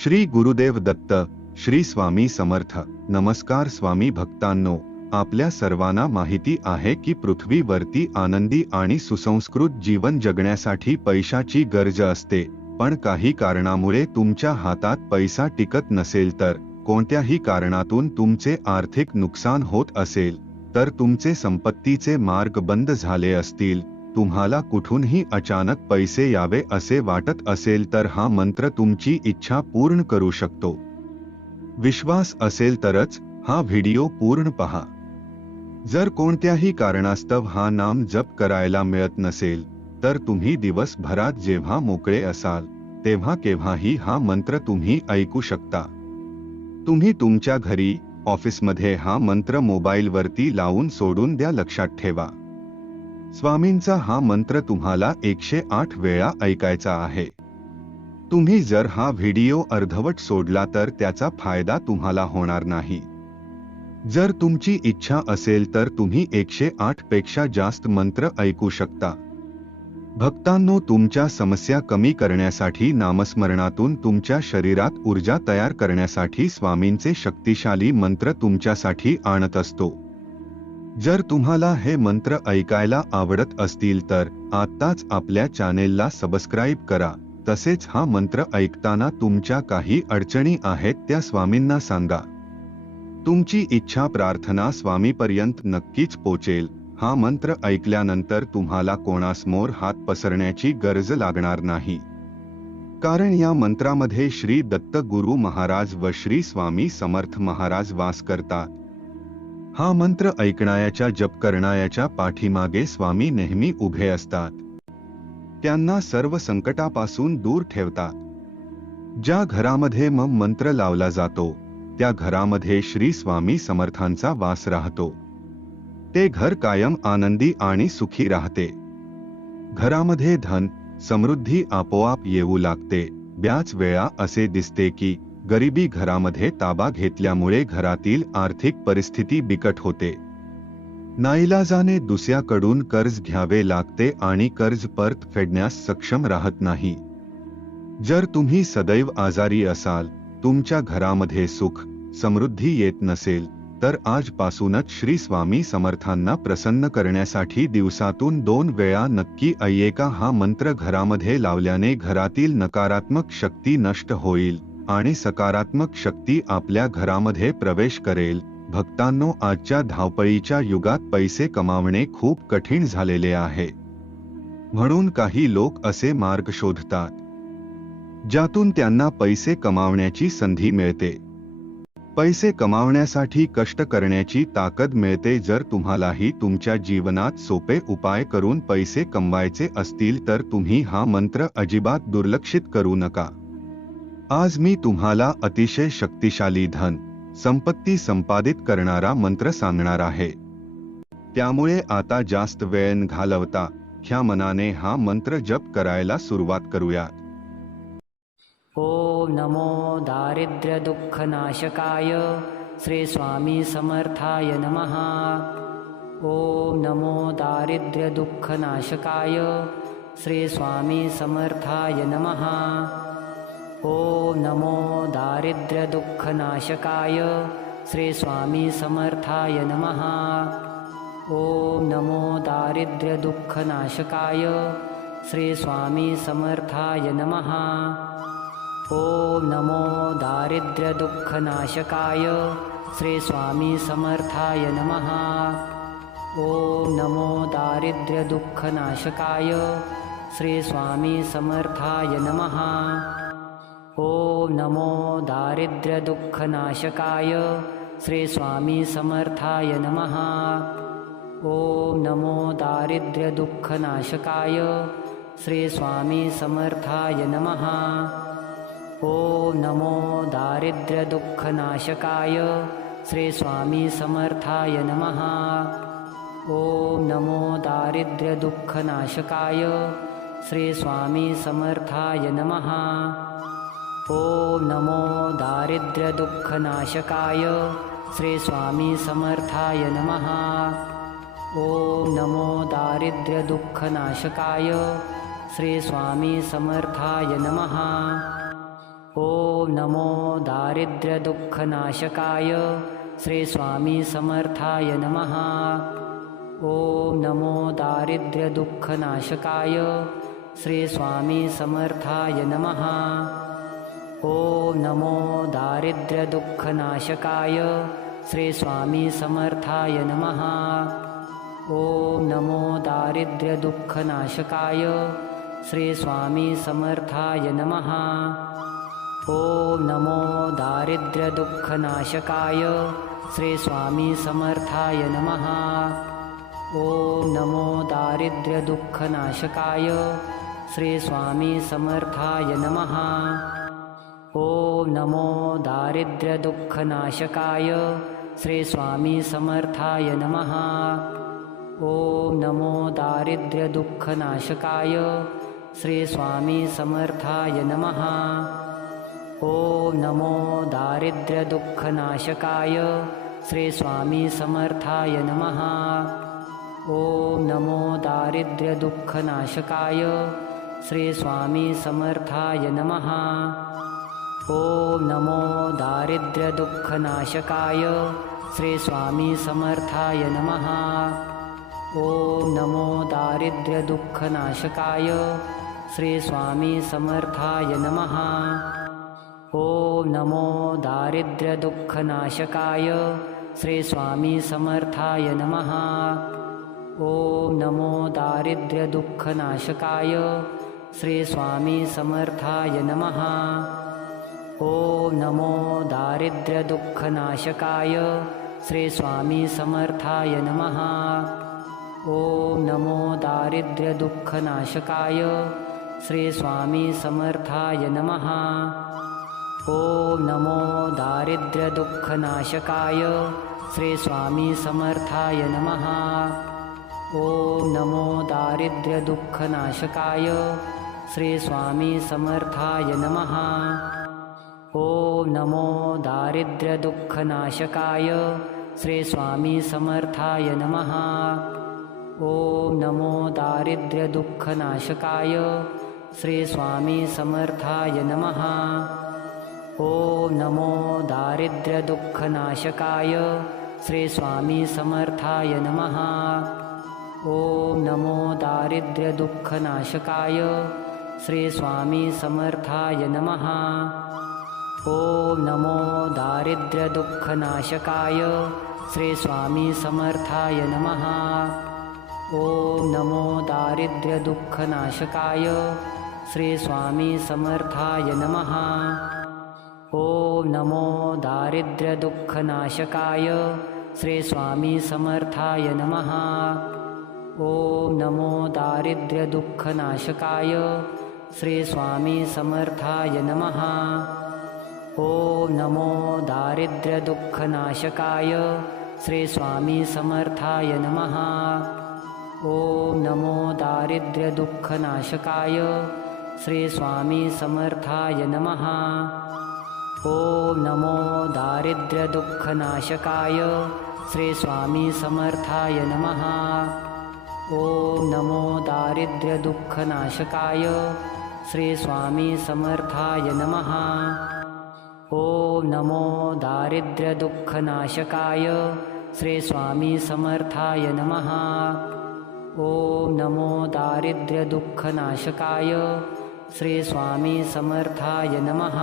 श्री गुरुदेव दत्त, श्री स्वामी समर्थ. नमस्कार स्वामी भक्तांनो, आपल्या सर्वांना माहिती आहे की पृथ्वीवरती आनंदी आणि सुसंस्कृत जीवन जगण्यासाठी पैशाची गरज असते. पण काही कारणामुळे तुमच्या हातात पैसा टिकत नसेल तर, कोणत्याही कारणातून तुमचे आर्थिक नुकसान होत असेल तर, तुमचे संपत्तीचे मार्ग बंद झाले असतील, तुम्हाला कुठूनही अचानक पैसे यावे असे वाटत असेल तर हा मंत्र तुमची इच्छा पूर्ण करू शकतो. विश्वास असेल तरच हा व्हिडिओ पूर्ण पहा. जर कोणत्याही कारणास्तव हा नाम जप करायला मिळत नसेल तर तुम्ही दिवसभरात जेव्हा मोकळे असाल तेव्हा केव्हाही हा मंत्र तुम्ही ऐकू शकता. तुम्ही तुमच्या घरी, ऑफिसमध्ये हा मंत्र मोबाईलवरती लावून सोडून द्या. लक्षात ठेवा, स्वामींचा हा मंत्र तुम्हाला 108 वेळा ऐकायचा आहे. तुम्ही जर हा व्हिडिओ अर्धवट सोडला तर त्याचा फायदा तुम्हाला होणार नाही. जर तुमची इच्छा असेल तर तुम्ही 108 पेक्षा जास्त मंत्र ऐकू शकता. भक्तांनो, तुमच्या समस्या कमी करण्यासाठी, नामस्मरणातून तुमच्या शरीरात ऊर्जा तयार करण्यासाठी स्वामींचे शक्तिशाली मंत्र तुमच्यासाठी आणत असतो. जर तुम्हाला हे मंत्र ऐकायला आवडत असतील तर आत्ताच आपल्या चॅनेलला सबस्क्राईब करा. तसेच हा मंत्र ऐकताना तुमच्या काही अडचणी आहेत त्या स्वामींना सांगा. तुमची इच्छा, प्रार्थना स्वामीपर्यंत नक्कीच पोचेल. हा मंत्र ऐकल्यानंतर तुम्हाला कोणासमोर हात पसरण्याची गरज लागणार नाही, कारण या मंत्रामध्ये श्री दत्त गुरु महाराज व श्री स्वामी समर्थ महाराज वास करतात. हा मंत्र ऐकणायाच्या, जप करणायाच्या पाठीमागे स्वामी नेहमी उभे असतात. त्यांना सर्व संकटापासून दूर ठेवतात. ज्या घरामध्ये मंत्र लावला जातो त्या घरामध्ये श्री स्वामी समर्थांचा वास राहतो. ते घर कायम आनंदी आणि सुखी राहते. घरामध्ये धन, समृद्धी आपोआप येऊ लागते. बऱ्याच वेळा असे दिसते की गरिबी घरामध्ये ताबा घेतल्यामुळे घरातील आर्थिक परिस्थिती बिकट होते. नाईलाजाने दुसऱ्याकडून कर्ज घ्यावे लागते आणि कर्ज परत फेडण्यास सक्षम राहत नाही. जर तुम्ही सदैव आजारी असाल, तुमच्या घरामध्ये सुख, समृद्धी येत नसेल तर आजपासूनच श्री स्वामी समर्थांना प्रसन्न करण्यासाठी दिवसातून 2 वेळा नक्की ऐका. हा मंत्र घरामध्ये लावल्याने घरातील नकारात्मक शक्ती नष्ट होईल आणि सकारात्मक शक्ती आपल्या घरामध्ये प्रवेश करेल. भक्तांनो, आजच्या धावपळीच्या युगात पैसे कमावणे खूप कठीण झालेले आहे. म्हणून काही लोक असे मार्ग शोधतात ज्यातून त्यांना पैसे कमावण्याची संधी मिळते. पैसे कमावण्यासाठी कष्ट करण्याची ताकद मिळते. जर तुम्हालाही तुमच्या जीवनात सोपे उपाय करून पैसे कमवायचे असतील तर तुम्ही हा मंत्र अजिबात दुर्लक्षित करू नका. आज मी तुम्हाला अतिशय शक्तिशाली धन, संपत्ती संपादित करणारा मंत्र सांगणार आहे. त्यामुळे आता जास्त वेळ न घालवता ख्या मनाने हा मंत्र जप करायला सुरुवात करूयात. ओम नमो दारिद्र्य दुःखनाशकाय श्री स्वामी समर्थाय नमः. ओम नमो दारिद्र्य दुःखनाशकाय श्री स्वामी समर्थाय नमः. ओम नमो दारिद्र्य दुःखनाशकाय श्री स्वामी समर्थाय नमः. ओम नमो दारिद्र्य दुःखनाशकाय श्री स्वामी समर्थाय नमः. ओम नमो दारिद्र्य दुःखनाशकाय श्री स्वामी समर्थाय नमः. ओम नमो दारिद्र्य दुःखनाशकाय श्री स्वामी समर्थाय नमः. ओम नमो दारिद्र्य दुःखनाशकाय श्री स्वामी समर्थाय नमः. ओम नमो दारिद्र्य दुःखनाशकाय श्री स्वामी समर्थाय नमः. ओम नमो दारिद्र्य दुःखनाशकाय श्री स्वामी समर्थाय नमः. ओम नमो दारिद्र्य दुःखनाशकाय श्री स्वामी समर्थाय नमः. ओम नमो दारिद्र्य दुःखनाशकाय श्री स्वामी समर्थाय नमः. ओम नमो दारिद्र्य दुःखनाशकाय श्री स्वामी समर्थाय नमः. ॐ नमो दारिद्र्यदुःखनाशकाय श्री स्वामी समर्थाय नमः। ॐ नमो दारिद्र्यदुःखनाशकाय श्री स्वामी समर्थाय नमः। ॐ नमो दारिद्र्यदुःखनाशकाय श्री स्वामी समर्थाय नमः। ॐ नमो दारिद्र्यदुःखनाशकाय श्री स्वामी समर्थाय नमः। ॐ नमो दारिद्र्यदुःखनाशकाय श्री स्वामी समर्थाय नमः। ॐ नमो दारिद्र्यदुःखनाशकाय श्री स्वामी समर्थाय नमः। ॐ नमो दारिद्र्यदुःखनाशकाय श्री स्वामी समर्थाय नमः। ॐ नमो दारिद्र्यदुःखनाशकाय श्री स्वामी समर्थाय नमः। ॐ नमो दारिद्र्यदुःखनाशकाय श्री स्वामी समर्थाय नमः। ॐ नमो दारिद्र्यदुःखनाशकाय श्री स्वामी समर्थाय नमः। ॐ नमो दारिद्र्यदुःखनाशकाय श्री स्वामी समर्थाय नमः। ॐ नमो दारिद्र्यदुःखनाशकाय श्री स्वामी समर्थाय नमः। ॐ नमो दारिद्र्यदुःखनाशकाय श्री स्वामी समर्थाय नमः। ॐ नमो दारिद्र्यदुःखनाशकाय श्री स्वामी समर्थाय नमः। ॐ नमो दारिद्र्यदुःखनाशकाय श्री स्वामी समर्थाय नमः। ॐ नमो दारिद्र्यदुःखनाशकाय श्री स्वामी समर्थाय नमः। ॐ नमो दारिद्र्यदुःखनाशकाय श्री स्वामी समर्थाय नमः। ॐ नमो दारिद्र्यदुःखनाशकाय श्री स्वामी समर्थाय नमः। ॐ नमो दारिद्र्यदुःखनाशकाय श्री स्वामी समर्थाय नमः। ॐ नमो दारिद्र्यदुःखनाशकाय श्री स्वामी समर्थाय नमः। ॐ नमो दारिद्र्यदुःखनाशकाय श्री स्वामी समर्थाय नमः। ॐ नमो दारिद्र्यदुःखनाशकाय श्री स्वामी समर्थाय नमः। ॐ नमो दारिद्र्यदुःखनाशकाय श्री स्वामी समर्थाय नमः। ॐ नमो दारिद्र्यदुःखनाशकाय श्री स्वामी समर्थाय नमः। ॐ नमो दारिद्र्यदुःखनाशकाय श्री स्वामी समर्थाय नमः। ॐ नमो दारिद्र्यदुःखनाशकाय श्री स्वामी समर्थाय नमः। ॐ नमो दारिद्र्यदुःखनाशकाय श्री स्वामी समर्थाय नमः। ॐ नमो दारिद्र्यदुःखनाशकाय श्री स्वामी समर्थाय नमः। ॐ नमो दारिद्र्यदुःखनाशकाय श्री स्वामी समर्थाय नमः। ॐ नमो दारिद्र्यदुःखनाशकाय श्री स्वामी समर्थाय नमः। ॐ नमो दारिद्र्यदुःखनाशकाय श्री स्वामी समर्थाय नमः। ॐ नमो दारिद्र्यदुःखनाशकाय श्री स्वामी समर्थाय नमः।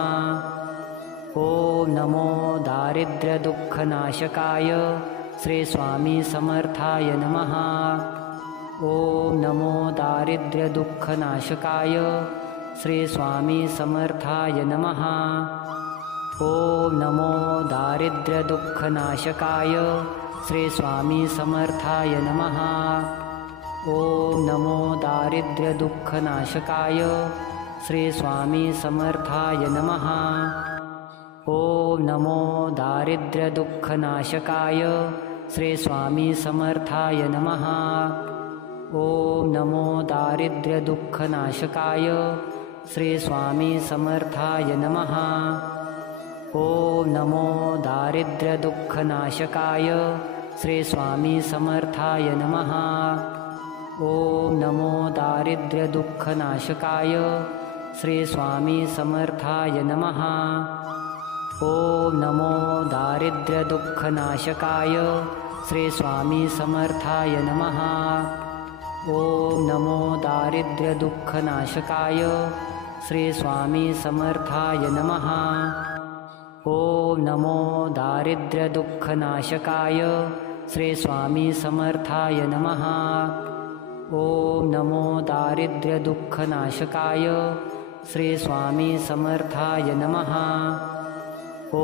ॐ नमो दारिद्र्यदुःखनाशकाय श्री स्वामी समर्थाय नमः। ॐ नमो दारिद्र्यदुःखनाशकाय श्री स्वामी समर्थाय नमः। ॐ नमो दारिद्र्यदुःखनाशकाय श्री स्वामी समर्थाय नमः। ॐ नमो दारिद्र्यदुःखनाशकाय श्री स्वामी समर्थाय नमः। ॐ नमो दारिद्र्यदुःखनाशकाय श्री स्वामी समर्थाय नमः। ॐ नमो दारिद्र्यदुःखनाशकाय श्री स्वामी समर्थाय नमः। ॐ नमो दारिद्र्यदुःखनाशकाय श्री स्वामी समर्थाय नमः। ॐ नमो दारिद्र्यदुःखनाशकाय श्री स्वामी समर्थाय नमः। ॐ नमो दारिद्र्यदुःखनाशकाय श्री स्वामी समर्थाय नमः। ॐ नमो दारिद्र्यदुःखनाशकाय श्री स्वामी समर्थाय नमः। ॐ नमो दारिद्र्यदुःखनाशकाय श्री स्वामी समर्थाय नमः। ॐ नमो दारिद्र्यदुःखनाशकाय श्री स्वामी समर्थाय नमः। ॐ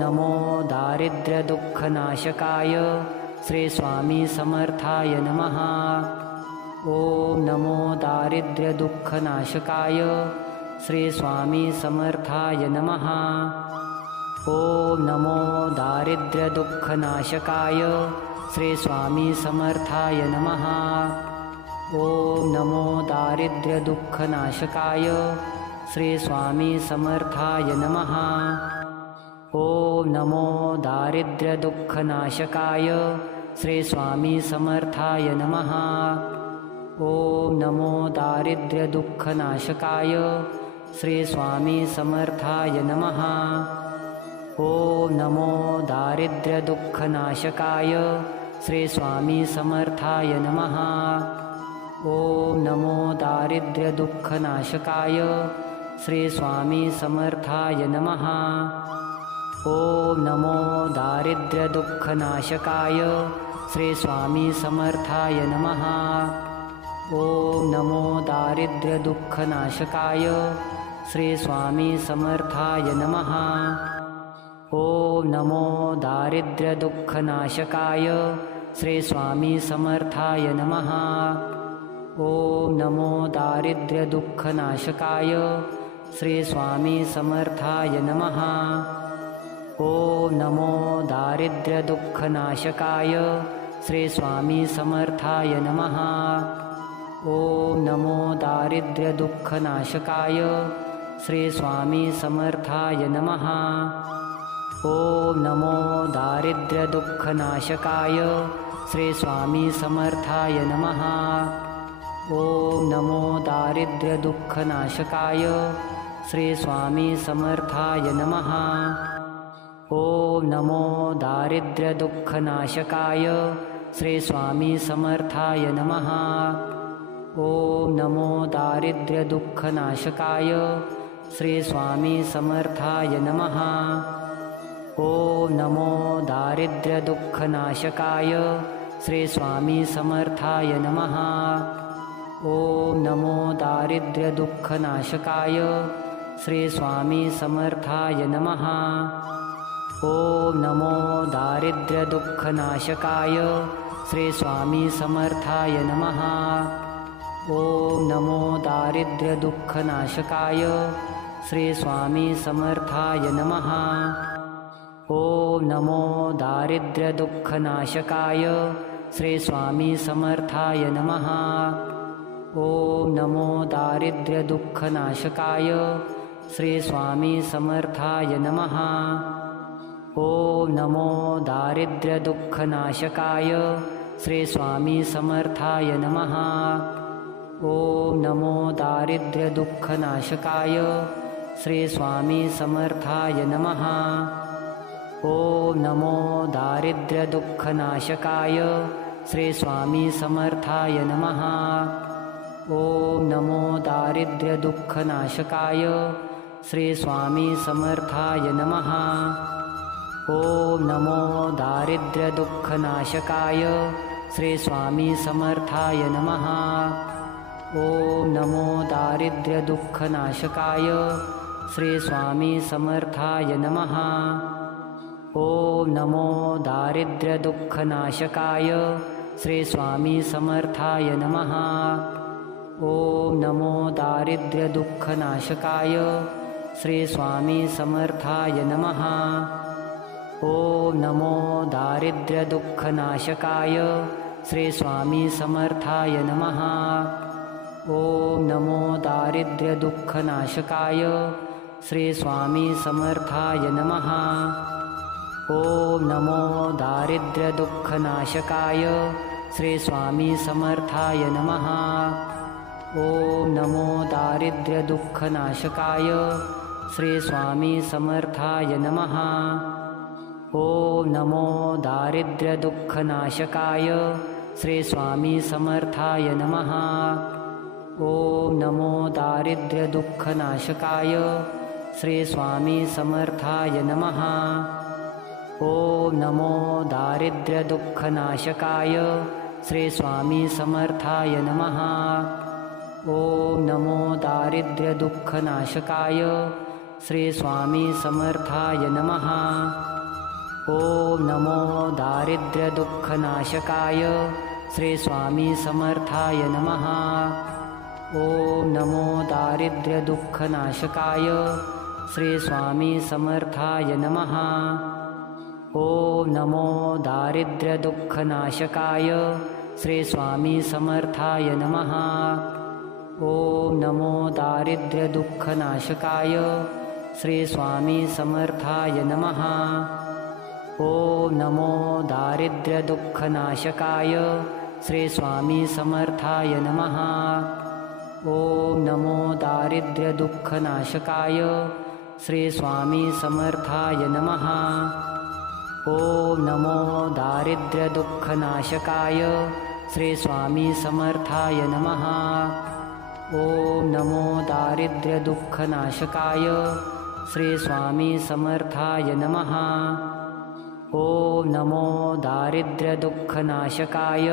नमो दारिद्र्यदुःखनाशकाय श्री स्वामी समर्थाय नमः। ॐ नमो दारिद्र्यदुःखनाशकाय श्री स्वामी समर्थाय नमः। ॐ नमो दारिद्र्यदुःखनाशकाय श्री स्वामी समर्थाय नमः। ॐ नमो दारिद्र्यदुःखनाशकाय श्री स्वामी समर्थाय नमः। ॐ नमो दारिद्र्यदुःखनाशकाय श्री स्वामी समर्थाय नमः। ॐ नमो दारिद्र्यदुःखनाशकाय श्री स्वामी समर्थाय नमः। ॐ नमो दारिद्र्यदुःखनाशकाय श्री स्वामी समर्थाय नमः। ॐ नमो दारिद्र्यदुःखनाशकाय श्री स्वामी समर्थाय नमः। ॐ नमो दारिद्र्यदुःखनाशकाय श्री स्वामी समर्थाय नमः। ॐ नमो दारिद्र्यदुःखनाशकाय श्री स्वामी समर्थाय नमः। ॐ नमो दारिद्र्यदुःखनाशकाय श्री स्वामी समर्थाय नमः। ॐ नमो दारिद्र्यदुःखनाशकाय श्री स्वामी समर्थाय नमः। ॐ नमो दारिद्र्यदुःखनाशकाय श्री स्वामी समर्थाय नमः। ॐ नमो दारिद्र्यदुःखनाशकाय श्री स्वामी समर्थाय नमः। ॐ नमो दारिद्र्यदुःखनाशकाय श्री स्वामी समर्थाय नमः। ॐ नमो दारिद्र्यदुःखनाशकाय श्री स्वामी समर्थाय नमः। ॐ नमो दारिद्र्यदुःखनाशकाय श्री स्वामी समर्थाय नमः। ॐ नमो दारिद्र्यदुःखनाशकाय श्री स्वामी समर्थाय नमः। ॐ नमो दारिद्र्यदुःखनाशकाय श्री स्वामी समर्थाय नमः। ॐ नमो दारिद्र्यदुःखनाशकाय श्री स्वामी समर्थाय नमः। ॐ नमो दारिद्र्यदुःखनाशकाय श्री स्वामी समर्थाय नमः। ॐ नमो दारिद्र्यदुःखनाशकाय श्री स्वामी समर्थाय नमः। ॐ नमो दारिद्र्यदुःखनाशकाय श्री स्वामी समर्थाय नमः। ॐ नमो दारिद्र्यदुःखनाशकाय श्री स्वामी समर्थाय नमः। ॐ नमो दारिद्र्यदुःखनाशकाय श्री स्वामी समर्थाय नमः। ॐ नमो दारिद्र्यदुःखनाशकाय श्री स्वामी समर्थाय नमः। ॐ नमो दारिद्र्यदुःखनाशकाय श्री स्वामी समर्थाय नमः। ॐ नमो दारिद्र्यदुःखनाशकाय श्री स्वामी समर्थाय नमः। ॐ नमो दारिद्र्यदुःखनाशकाय श्री स्वामी समर्थाय नमः। ॐ नमो दारिद्र्यदुःखनाशकाय श्री स्वामी समर्थाय नमः। ॐ नमो दारिद्र्यदुःखनाशकाय श्री स्वामी समर्थाय नमः। ॐ नमो दारिद्र्यदुःखनाशकाय श्री स्वामी समर्थाय नमः। ॐ नमो दारिद्र्यदुःखनाशकाय श्री स्वामी समर्थाय नमः। ॐ नमो दारिद्र्यदुःखनाशकाय श्री स्वामी समर्थाय नमः। ॐ नमो दारिद्र्यदुःखनाशकाय श्री स्वामी समर्थाय नमः। ॐ नमो दारिद्र्यदुःखनाशकाय श्री स्वामी समर्थाय नमः। ॐ नमो दारिद्र्यदुःखनाशकाय श्री स्वामी समर्थाय नमः। ॐ नमो दारिद्र्यदुःखनाशकाय श्री स्वामी समर्थाय नमः। ॐ नमो दारिद्र्यदुःखनाशकाय श्री स्वामी समर्थाय नमः। ॐ नमो दारिद्र्यदुःखनाशकाय श्री स्वामी समर्थाय नमः। ॐ नमो दारिद्र्यदुःखनाशकाय श्री स्वामी समर्थाय नमः। ॐ नमो दारिद्र्यदुःखनाशकाय श्री स्वामी समर्थाय नमः। ॐ नमो दारिद्र्यदुःखनाशकाय श्री स्वामी समर्थाय नमः। ॐ नमो दारिद्र्यदुःखनाशकाय श्री स्वामी समर्थाय नमः। ॐ नमो दारिद्र्यदुःखनाशकाय श्री स्वामी समर्थाय नमः। ॐ नमो दारिद्र्यदुःखनाशकाय श्री स्वामी समर्थाय नमः। ॐ नमो दारिद्र्यदुःखनाशकाय श्री स्वामी समर्थाय नमः। ॐ नमो दारिद्र्यदुःखनाशकाय श्री स्वामी समर्थाय नमः। ॐ नमो दारिद्र्यदुःखनाशकाय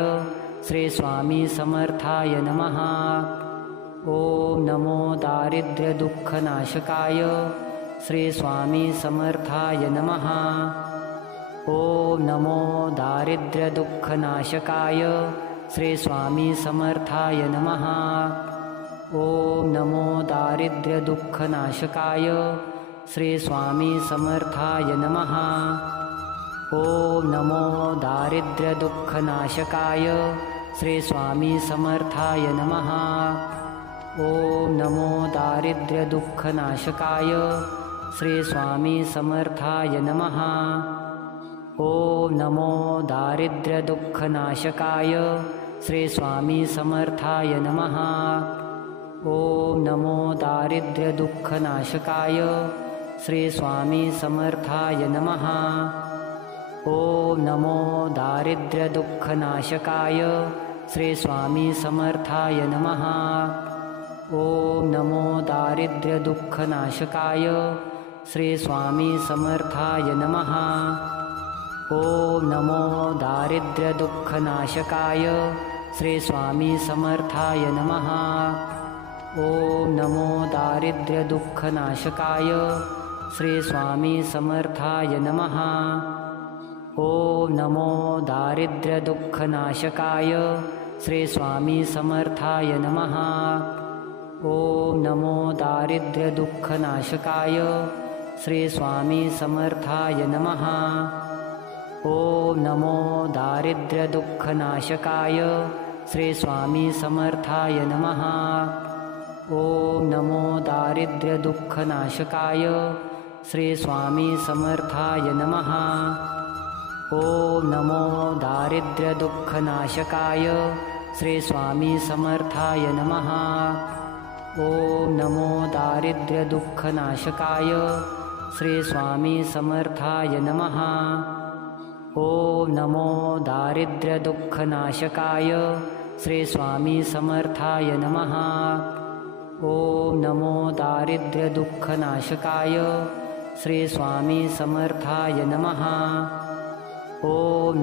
श्री स्वामी समर्थाय नमः। ॐ नमो दारिद्र्यदुःखनाशकाय श्री स्वामी समर्थाय नमः। ॐ नमो दारिद्र्यदुःखनाशकाय श्री स्वामी समर्थाय नमः। ॐ नमो दारिद्र्यदुःखनाशकाय श्री स्वामी समर्थाय नमः। ॐ नमो दारिद्र्यदुःखनाशकाय श्री स्वामी समर्थाय नमः। ॐ नमो दारिद्र्यदुःखनाशकाय श्री स्वामी समर्थाय नमः। ॐ नमो दारिद्र्यदुःखनाशकाय श्री स्वामी समर्थाय नमः। ॐ नमो दारिद्र्यदुःखनाशकाय श्री स्वामी समर्थाय नमः। ॐ नमो दारिद्र्यदुःखनाशकाय श्री स्वामी समर्थाय नमः। ॐ नमो दारिद्र्यदुःखनाशकाय श्री स्वामी समर्थाय नमः। ॐ नमो दारिद्र्यदुःखनाशकाय श्री स्वामी समर्थाय नमः। ॐ नमो दारिद्र्यदुःखनाशकाय श्री स्वामी समर्थाय नमः। ॐ नमो दारिद्र्यदुःखनाशकाय श्री स्वामी समर्थाय नमः। ॐ नमो दारिद्र्यदुःखनाशकाय श्री स्वामी समर्थाय नमः। ॐ नमो दारिद्र्यदुःखनाशकाय श्री स्वामी समर्थाय नमः। ॐ नमो दारिद्र्यदुःखनाशकाय श्री स्वामी समर्थाय नमः। ॐ नमो दारिद्र्यदुःखनाशकाय श्री स्वामी समर्थाय नमः। ॐ नमो दारिद्र्यदुःखनाशकाय श्री स्वामी समर्थाय नमः। ॐ नमो दारिद्र्यदुःखनाशकाय श्री स्वामी समर्थाय नमः। ॐ नमो दारिद्र्यदुःखनाशकाय श्री स्वामी समर्थाय नमः। ॐ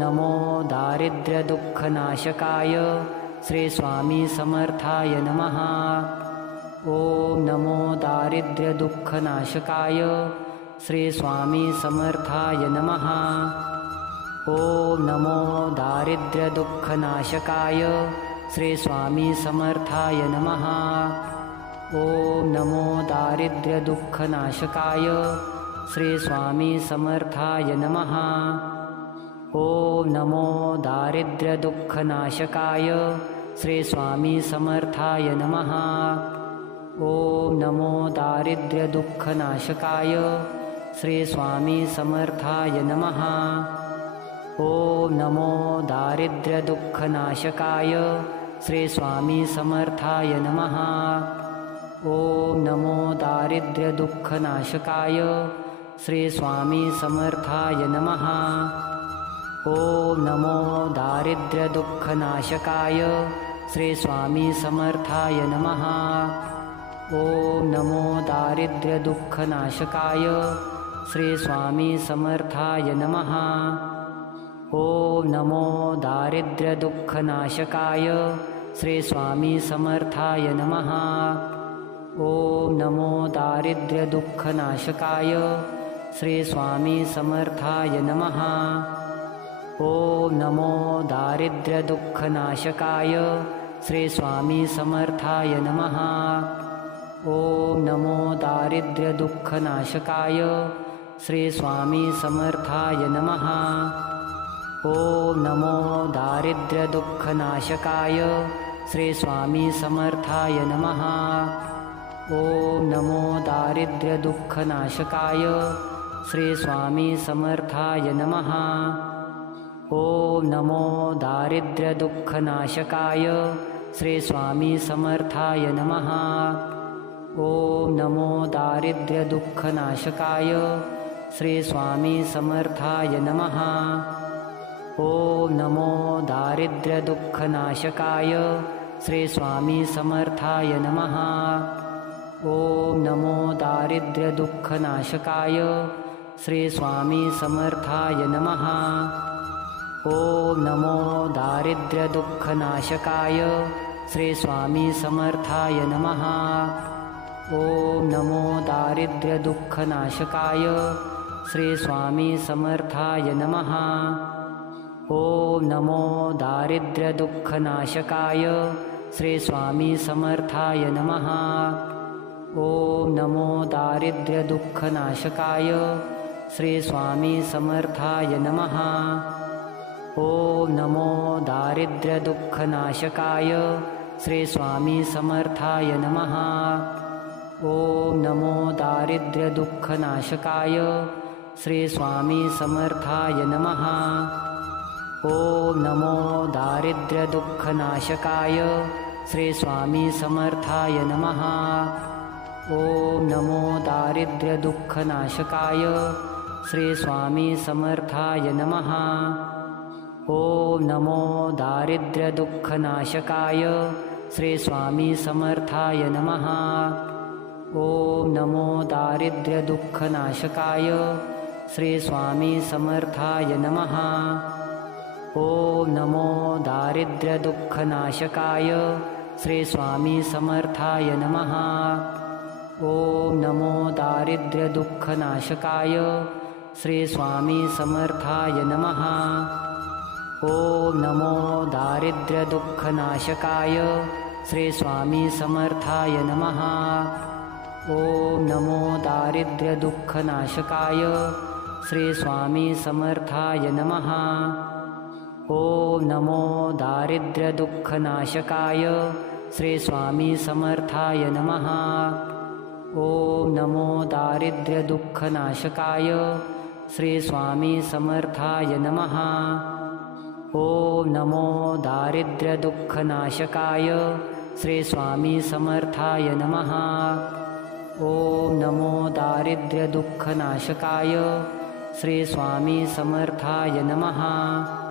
नमो दारिद्र्यदुःखनाशकाय श्री स्वामी समर्थाय नमः। ॐ नमो दारिद्र्यदुःखनाशकाय श्री स्वामी समर्थाय नमः। ॐ नमो दारिद्र्यदुःखनाशकाय श्री स्वामी समर्थाय नमः। ॐ नमो दारिद्र्यदुःखनाशकाय श्री स्वामी समर्थाय नमः। ॐ नमो दारिद्र्यदुःखनाशकाय श्री स्वामी समर्थाय नमः। ॐ नमो दारिद्र्यदुःखनाशकाय श्री स्वामी समर्थाय नमः। ॐ नमो दारिद्र्यदुःखनाशकाय श्री स्वामी समर्थाय नमः। ओम नमो दारिद्र्यदुःखनाशकाय श्री स्वामी समर्थाय नमः। ओम नमो दारिद्र्यदुःखनाशकाय श्री स्वामी समर्थाय नमः। ओम नमो दारिद्र्यदुःखनाशकाय श्री स्वामी समर्थाय नमः। ओम नमो दारिद्र्यदुःखनाशकाय श्री स्वामी समर्थाय नमः। ओम नमो दारिद्र्यदुःखनाशकाय श्री स्वामी समर्थाय नमः। ओम नमो दारिद्र्यदुःखनाशकाय श्री स्वामी समर्थाय नमः। ओम नमो दारिद्र्यदुःखनाशकाय श्री स्वामी समर्थाय नमः। ओम नमो दारिद्र्यदुःखनाशकाय श्री स्वामी समर्थाय नमः। ओम नमो दारिद्र्यदुःखनाशकाय श्री स्वामी समर्थाय नमः। ओम नमो दारिद्र्यदुःखनाशकाय श्री स्वामी समर्थाय नमः। ओम नमो दारिद्र्यदुःखनाशकाय श्री स्वामी समर्थाय नमः। ओम नमो दारिद्र्यदुःखनाशकाय श्री स्वामी समर्थाय नमः। ओम नमो दारिद्र्यदुःखनाशकाय श्री स्वामी समर्थाय नमः। ओम नमो दारिद्र्यदुःखनाशकाय श्री स्वामी समर्थाय नमः। ओम नमो दारिद्र्यदुःखनाशकाय श्री स्वामी समर्थाय नमः। ओम नमो दारिद्र्यदुःखनाशकाय श्री स्वामी समर्थाय नमः। ओम नमो दारिद्र्यदुःखनाशकाय श्री स्वामी समर्थाय नमः। ओम नमो दारिद्र्यदुःखनाशकाय श्री स्वामी समर्थाय नमः। ओम नमो दारिद्र्यदुःखनाशकाय श्री स्वामी समर्थाय नमः। ओम नमो दारिद्र्यदुःखनाशकाय श्री स्वामी समर्थाय नमः। ओम नमो दारिद्र्यदुःखनाशकाय श्री स्वामी समर्थाय नमः। ओम नमो दारिद्र्यदुःखनाशकाय श्री स्वामी समर्थाय नमः। ओम नमो दारिद्र्यदुःखनाशकाय श्री स्वामी समर्थाय नमः। ओम नमो दारिद्र्यदुःखनाशकाय श्री स्वामी समर्थाय नमः। ओम नमो दारिद्र्यदुःखनाशकाय श्री स्वामी समर्थाय नमः। ओम नमो दारिद्र्यदुःखनाशकाय श्री स्वामी समर्थाय नमः। ओम नमो दारिद्र्यदुःखनाशकाय श्री स्वामी समर्थाय नमः। ओम नमो दारिद्र्यदुःखनाशकाय श्री स्वामी समर्थाय नमः। ओम नमो दारिद्र्यदुःखनाशकाय श्री स्वामी समर्थाय नमः। ओम नमो दारिद्र्यदुःखनाशकाय श्री स्वामी समर्थाय नमः। ओम नमो दारिद्र्यदुःखनाशकाय श्री स्वामी समर्थाय नमः।